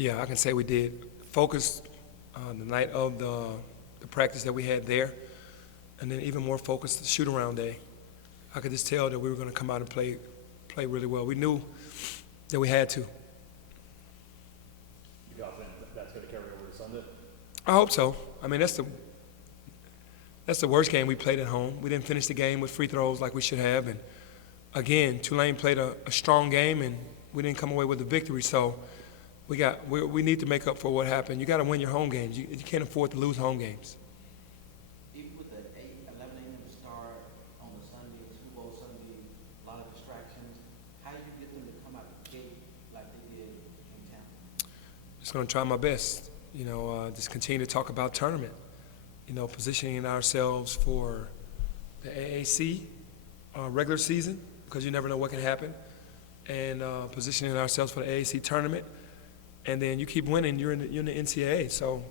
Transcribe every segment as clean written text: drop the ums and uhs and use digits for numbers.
Yeah, I can say we did. Focused the night of the practice that we had there, and then even more focused the shoot-around day. I could just tell that we were going to come out and play really well. We knew that we had to. You confident that's going to carry over to Sunday? I hope so. I mean, that's the worst game we played at home. We didn't finish the game with free throws like we should have, and again, Tulane played a strong game, and we didn't come away with a victory. So we need to make up for what happened. You got to win your home games. You can't afford to lose home games. Even with the 11 a.m. start on the Sunday, Super Bowl Sunday, a lot of distractions, how do you get them to come out the gate like they did in Tampa? Just going to try my best. Just continue to talk about tournament. Positioning ourselves for the AAC regular season, because you never know what can happen, and positioning ourselves for the AAC tournament. And then you keep winning, you're in the NCAA. So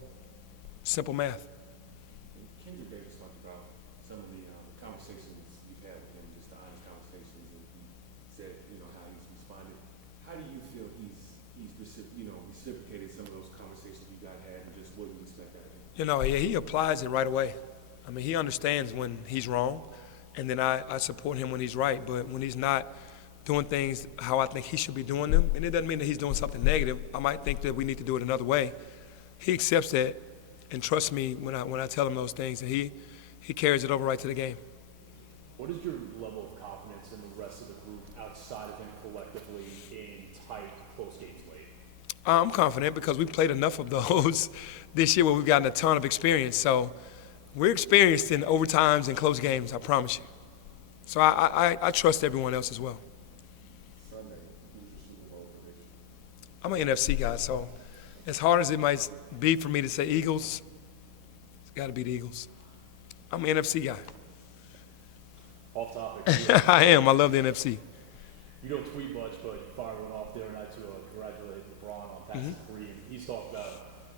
simple math. Kendrick Davis talked about some of the conversations you've had with him, just the honest conversations, and he said, how he's responded. How do you feel he's reciprocated some of those conversations you guys had, and just what do you expect out of him? He applies it right away. I mean, he understands when he's wrong, and then I support him when he's right. But when he's not doing things how I think he should be doing them, and it doesn't mean that he's doing something negative. I might think that we need to do it another way. He accepts that and trusts me when I tell him those things, and he carries it over right to the game. What is your level of confidence in the rest of the group outside of him collectively in tight, close games late? I'm confident because we played enough of those this year where we've gotten a ton of experience. So we're experienced in overtimes and close games, I promise you. So I trust everyone else as well. I'm an NFC guy, so as hard as it might be for me to say Eagles, it's got to be the Eagles. I'm an NFC guy. Off topic. I am. I love the NFC. You don't tweet much, but you fired one off the other night to congratulate LeBron on passing three. He's talked about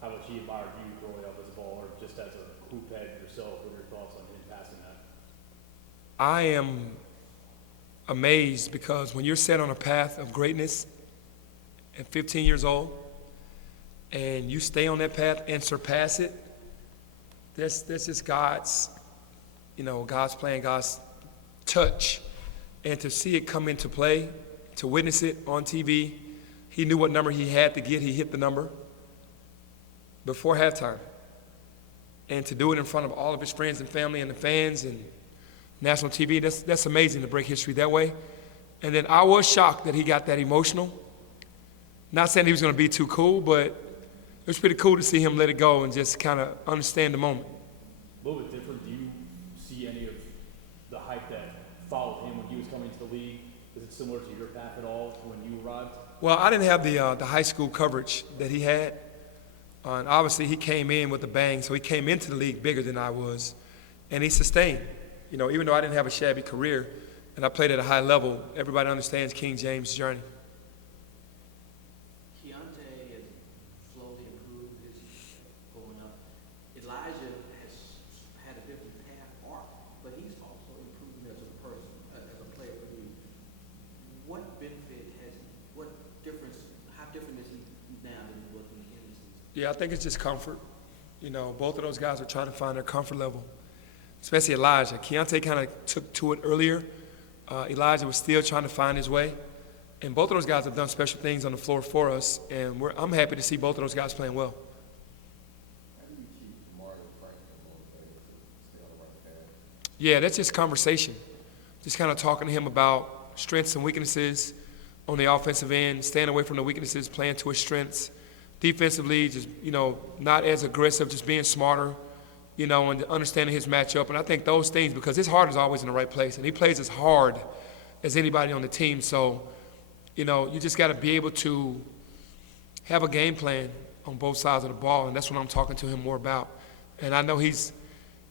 how much he admired you growing up as a baller, just as a hoop head yourself. What are your thoughts on him passing that? I am amazed because when you're set on a path of greatness at 15 years old and you stay on that path and surpass it, that's just God's plan, God's touch. And to see it come into play, to witness it on TV, he knew what number he had to get. He hit the number before halftime. And to do it in front of all of his friends and family and the fans and national TV, that's amazing to break history that way. And then I was shocked that he got that emotional. Not saying he was going to be too cool, but it was pretty cool to see him let it go and just kind of understand the moment. A little bit different. Do you see any of the hype that followed him when he was coming to the league? Is it similar to your path at all when you arrived? Well, I didn't have the high school coverage that he had. And obviously, he came in with a bang, so he came into the league bigger than I was. And he sustained. Even though I didn't have a shabby career and I played at a high level, everybody understands King James' journey. Keontae has slowly improved as he's going up. Elijah has had a different path arc, but he's also improving as a person, as a player for you. What difference, how different is he now than he was in the beginning of the season? Yeah, I think it's just comfort. Both of those guys are trying to find their comfort level, especially Elijah. Keontae kind of took to it earlier. Elijah was still trying to find his way. And both of those guys have done special things on the floor for us, and I'm happy to see both of those guys playing well. How do you keep Mario Franklin motivated to stay on the right path? Yeah, that's just conversation. Just kind of talking to him about strengths and weaknesses on the offensive end, staying away from the weaknesses, playing to his strengths. Defensively, just, not as aggressive, just being smarter, and understanding his matchup. And I think those things, because his heart is always in the right place, and he plays as hard as anybody on the team. So, you just got to be able to have a game plan on both sides of the ball, and that's what I'm talking to him more about. And I know he's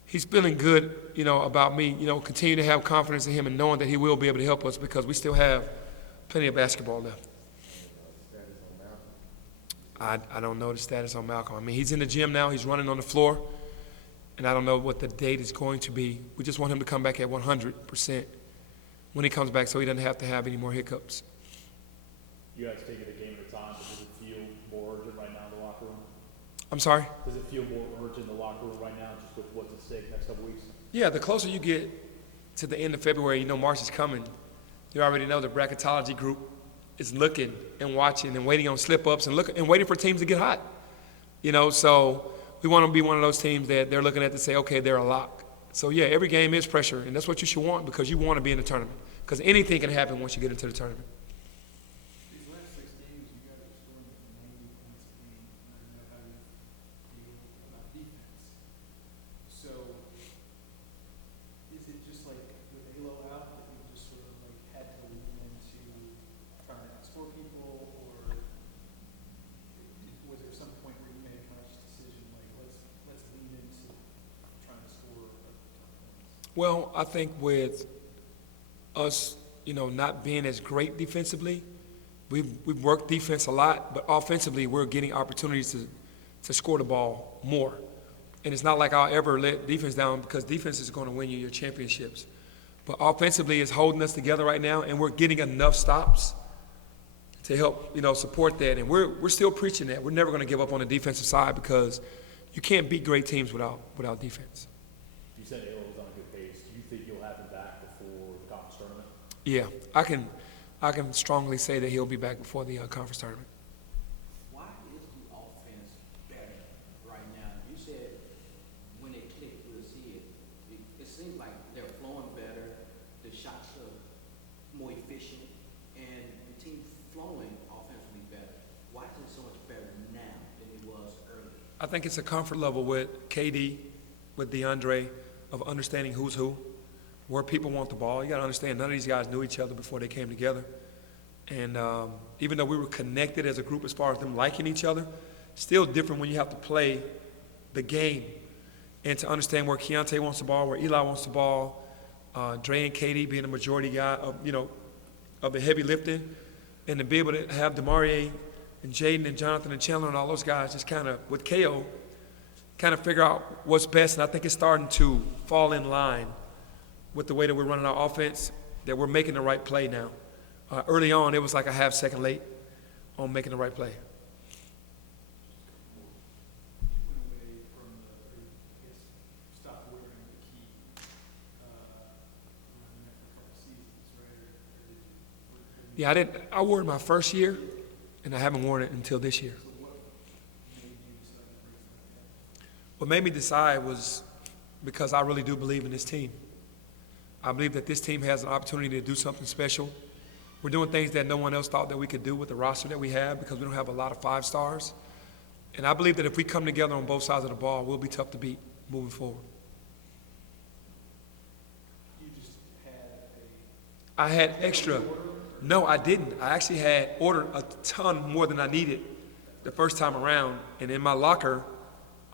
feeling good, about me, continue to have confidence in him and knowing that he will be able to help us because we still have plenty of basketball left. I don't know the status on Malcolm. I mean, he's in the gym now. He's running on the floor, and I don't know what the date is going to be. We just want him to come back at 100% when he comes back so he doesn't have to have any more hiccups. You guys take it a game at a time, but does it feel more urgent right now I'm sorry? Does it feel more urgent in the locker room right now, just with what's at stake next couple weeks? Yeah, the closer you get to the end of February, you know March is coming. You already know the bracketology group is looking and watching and waiting on slip-ups and waiting for teams to get hot. You know, so we want to be one of those teams that they're looking at to say, okay, they're a lock. So, yeah, every game is pressure, and that's what you should want because you want to be in the tournament. Because anything can happen once you get into the tournament. These last 6 games, you guys are scoring 90 points a game. I don't know how you feel about defense. So, is it just like with Halo out that you just sort of like had to lean into trying to outscore people, or was there some point where you made a conscious decision like let's lean into trying to score a ton of points? Well, I think with us, you know, not being as great defensively, we've worked defense a lot, but offensively we're getting opportunities to score the ball more. And it's not like I'll ever let defense down because defense is going to win you your championships. But offensively it's holding us together right now, and we're getting enough stops to help, you know, support that. And we're still preaching that. We're never going to give up on the defensive side because you can't beat great teams without defense. You said Halo was on a good pace. Do you think you'll have him back before the conference tournament? Yeah, I can strongly say that he'll be back before the conference tournament. Why is the offense better right now? You said when it clicked, we'll see it. It seems like they're flowing better, the shots are more efficient, and the team flowing offensively better. Why is it so much better now than it was earlier? I think it's a comfort level with KD, with DeAndre, of understanding who's who, where people want the ball. You got to understand, none of these guys knew each other before they came together. And even though we were connected as a group as far as them liking each other, still different when you have to play the game and to understand where Keontae wants the ball, where Eli wants the ball, Dre and KD being the majority guy of, you know, of the heavy lifting, and to be able to have DeMarie and Jaden and Jonathan and Chandler and all those guys just kind of, with KO, kind of figure out what's best. And I think it's starting to fall in line with the way that we're running our offense, that we're making the right play now. Early on, it was like a half second late on making the right play. You went away from I guess, stopped wearing the key around there for a couple seasons, right? Or did you? Yeah, I wore it my first year, and I haven't worn it until this year. So what made you decide to bring something back? What made me decide was because I really do believe in this team. I believe that this team has an opportunity to do something special. We're doing things that no one else thought that we could do with the roster that we have because we don't have a lot of 5 stars. And I believe that if we come together on both sides of the ball, we'll be tough to beat moving forward. You just had I had extra. No, I didn't. I actually had ordered a ton more than I needed the first time around. And in my locker,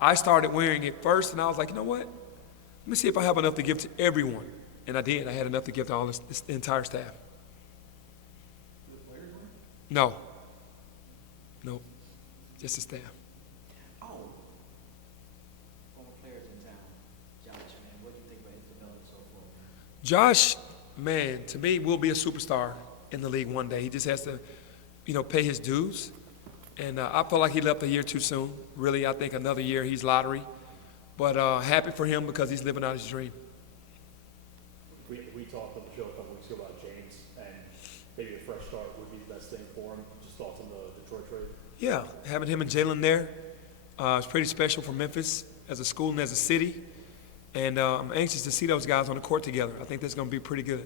I started wearing it first, and I was like, you know what? Let me see if I have enough to give to everyone. And I did. I had enough to give to all the entire staff. the players were? No. Nope. Just the staff. Oh, former players in town. Josh, man, what do you think about his development so far? Josh, man, to me, will be a superstar in the league one day. He just has to, you know, pay his dues. And I felt like he left a year too soon. Really, I think another year he's lottery. But happy for him because he's living out his dream. We talked on the show a couple weeks ago about James, and maybe a fresh start would be the best thing for him. Just thoughts on the Detroit trade? Yeah, having him and Jalen there is pretty special for Memphis as a school and as a city. And I'm anxious to see those guys on the court together. I think that's going to be pretty good.